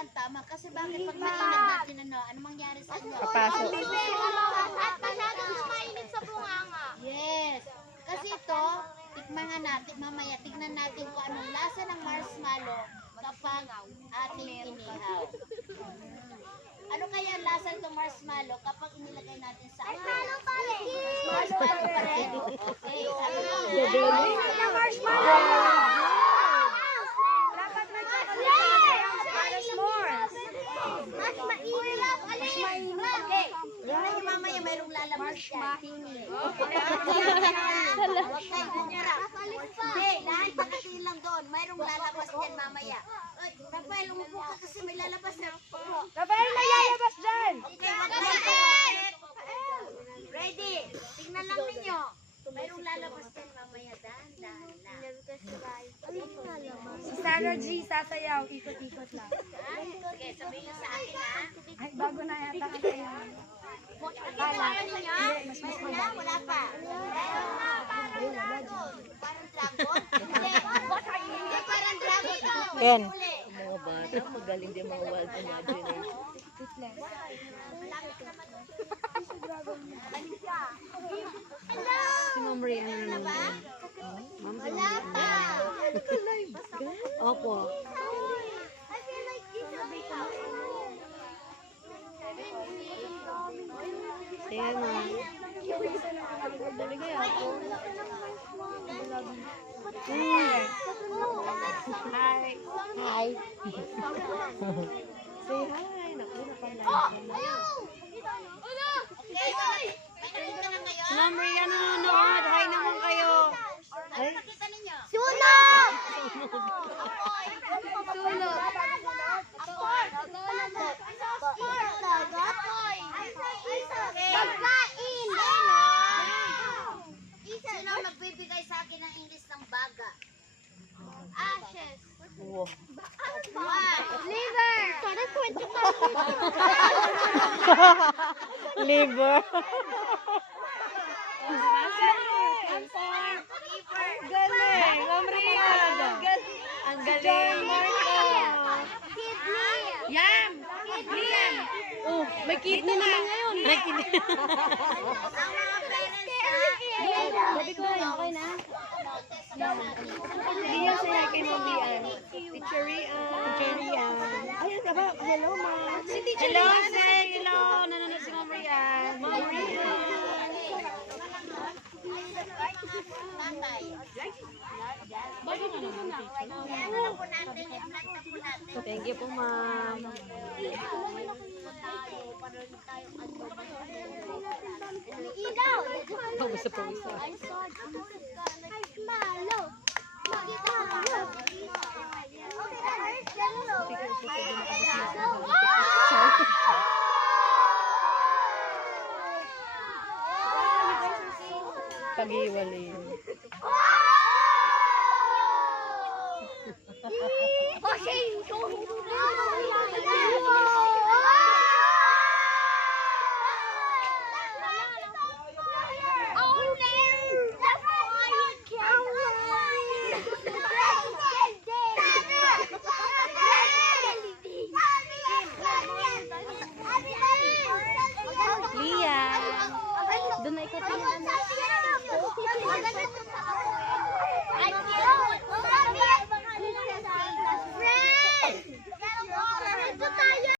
ang tama. Kasi bakit pag mainit natin ano mangyari sa inyo? Papasok. At masyadong mainit sa bunganga. Yes. Kasi ito, tikman nga natin mamaya. Tignan natin kung anong lasa ng marshmallow kapag ating inihaw. Ano kaya ang lasa ng marshmallow kapag inilagay natin sa atin? Marshmallow pa rin. Marshmallow pa rin. Okay. Dapat may chocolate para s'mores. Mas mainit. Okay. Tingnan niyo mamaya mayroong lalabas yan. Huwag kayo ganyara. Hey, lahat pakatingin lang doon. Mayroong lalabas yan mamaya. Rafael, umupo ka kasi may lalabas na. Rafael, may lalabas dyan. Okay, wag kayo. Ready? Tingnan lang ninyo. Mayroong lalabas yan mamaya. Dahan-dahan lang. Si Sarah G, sasayaw. Ikot-ikot lang. Okay, sabihin niyo sa akin ha. Ay, bago na yata ang sayaw. Kaya ninyo? Mayroon na? Wala pa. Mayroon na. Parang dragon. Parang dragon? Hindi. Hindi parang dragon. Ken. Uli. Mga bata, magaling din mga wild imagination. Si Ma'am Ray, ano na ba? Ma'am, si Ma'am Ray. Opo. Ayan na. Talaga ako. Hi. Hi. Say hi. Naku, napala. Okay. May nakita na kayo? Si Ma'am Ray, ano nanonood? Hi naman kayo. Ano nakita ninyo? Sunog! Sino ang magbibigay sa akin ng English ng baga? Ashes. Wow. Liver. Liver. Galing. Ma'am Ray. Ang galing. Yam. Liam. Oh, may kidney naman ngayon. May kidney. Ang mga parents Sabi ko, okay na. Liam sa'yo kay Ma'am Liam. Teacher Rian. Teacher Rian. Ayan ka ba? Hello, Ma. Si Teacher Rian. Hello, say hello. Nanonood si Ma'am Rian. Ma'am Rian. Tatay. Thank you po, Ma'am. Pawisa, pawisa. Pag-iwalay.